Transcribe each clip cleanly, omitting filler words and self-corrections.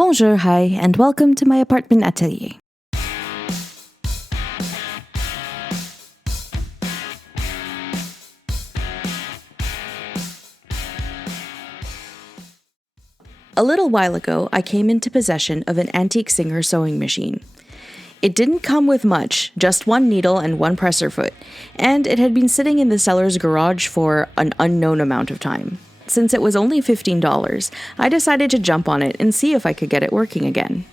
Bonjour, hi, and welcome to my apartment atelier. A little while ago, I came into possession of an antique Singer sewing machine. It didn't come with much, just one needle and one presser foot, and it had been sitting in the seller's garage for an unknown amount of time. Since it was only $15, I decided to jump on it and see if I could get it working again.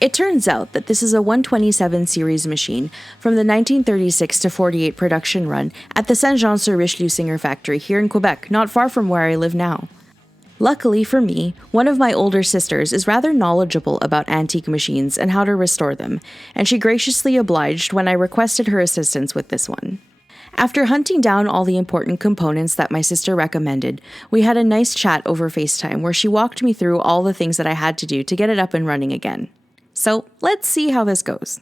It turns out that this is a 127 series machine from the 1936 to 48 production run at the Saint-Jean-sur-Richelieu Singer factory here in Quebec, not far from where I live now. Luckily for me, one of my older sisters is rather knowledgeable about antique machines and how to restore them, and she graciously obliged when I requested her assistance with this one. After hunting down all the important components that my sister recommended, we had a nice chat over FaceTime where she walked me through all the things that I had to do to get it up and running again. So let's see how this goes.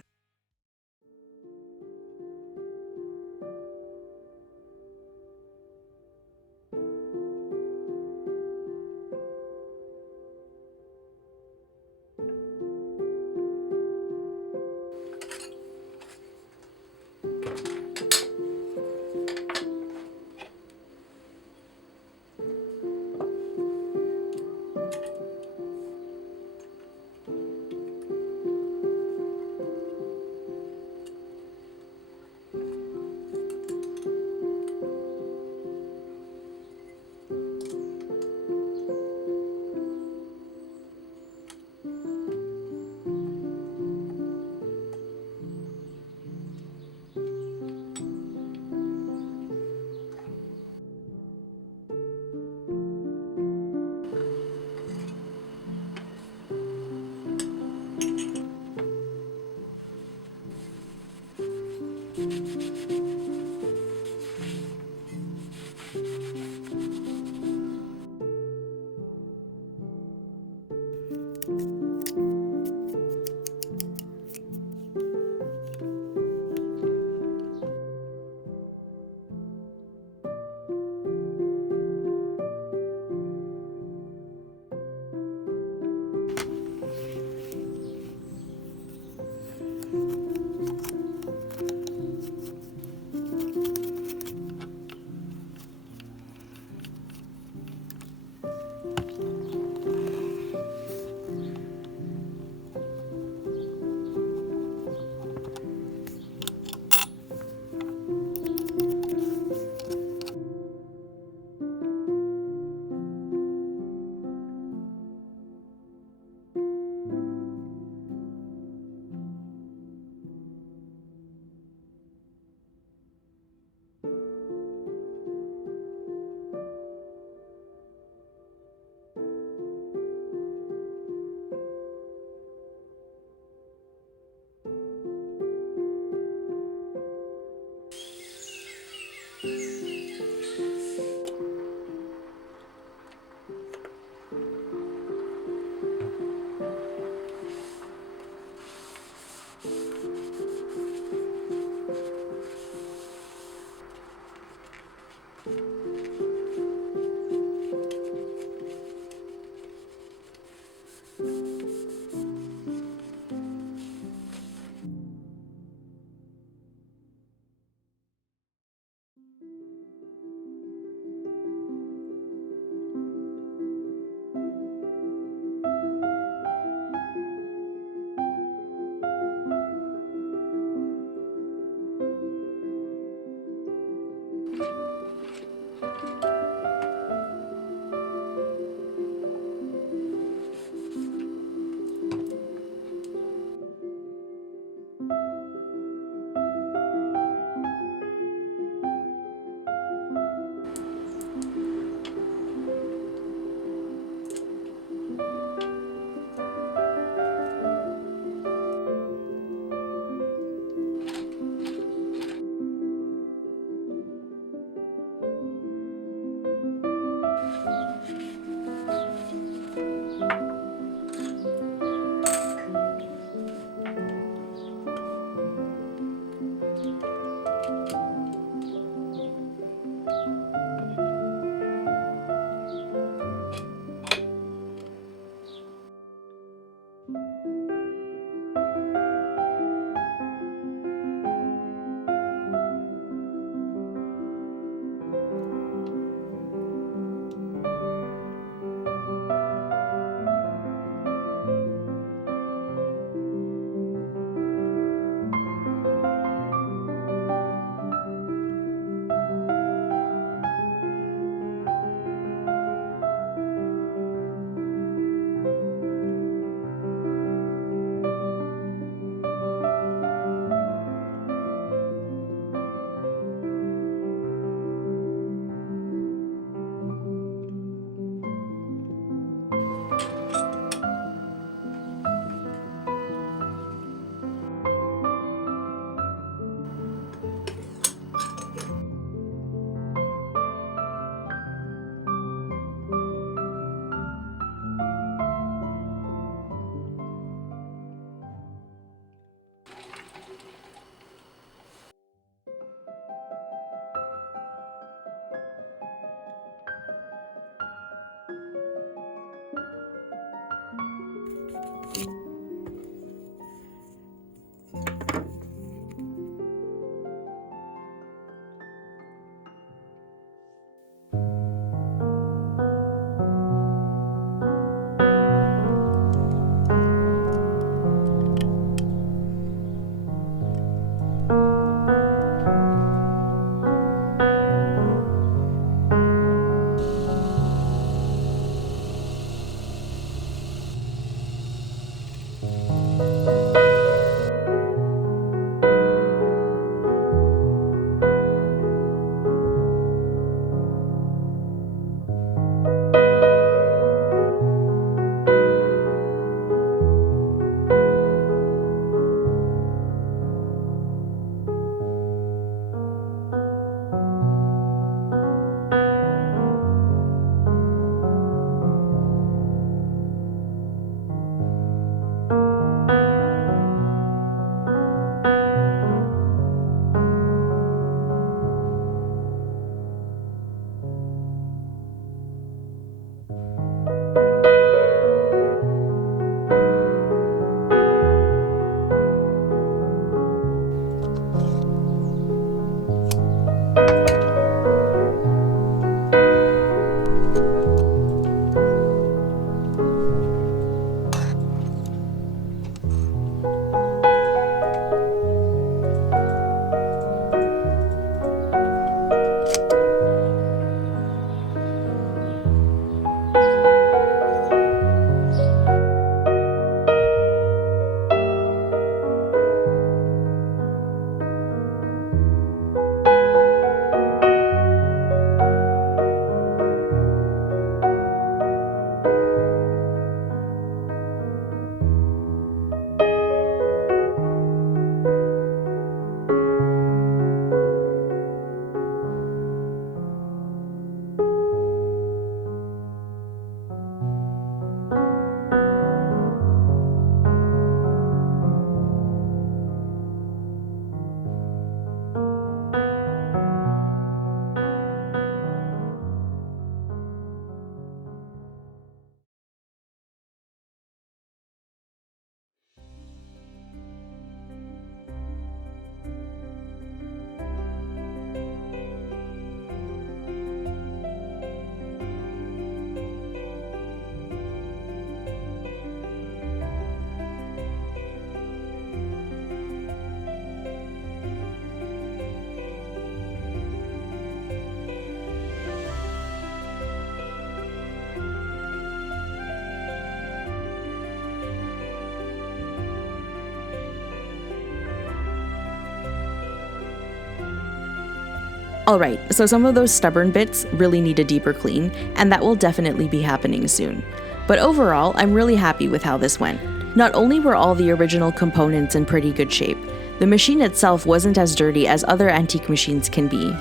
Alright, so some of those stubborn bits really need a deeper clean, and that will definitely be happening soon. But overall, I'm really happy with how this went. Not only were all the original components in pretty good shape, the machine itself wasn't as dirty as other antique machines can be.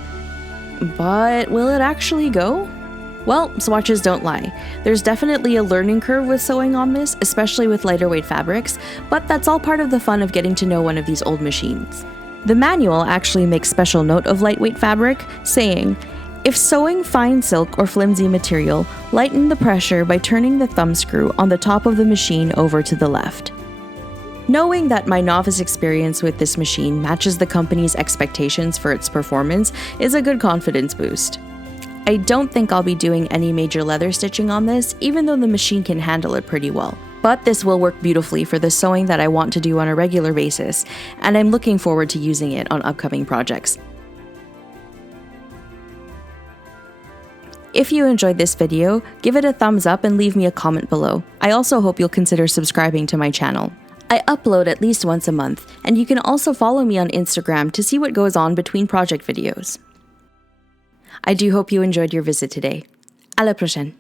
But will it actually go? Well, swatches don't lie. There's definitely a learning curve with sewing on this, especially with lighter weight fabrics, but that's all part of the fun of getting to know one of these old machines. The manual actually makes special note of lightweight fabric, saying, If sewing fine silk or flimsy material, lighten the pressure by turning the thumb screw on the top of the machine over to the left. Knowing that my novice experience with this machine matches the company's expectations for its performance is a good confidence boost. I don't think I'll be doing any major leather stitching on this, even though the machine can handle it pretty well. But this will work beautifully for the sewing that I want to do on a regular basis, and I'm looking forward to using it on upcoming projects. If you enjoyed this video, give it a thumbs up and leave me a comment below. I also hope you'll consider subscribing to my channel. I upload at least once a month, and you can also follow me on Instagram to see what goes on between project videos. I do hope you enjoyed your visit today. À la prochaine!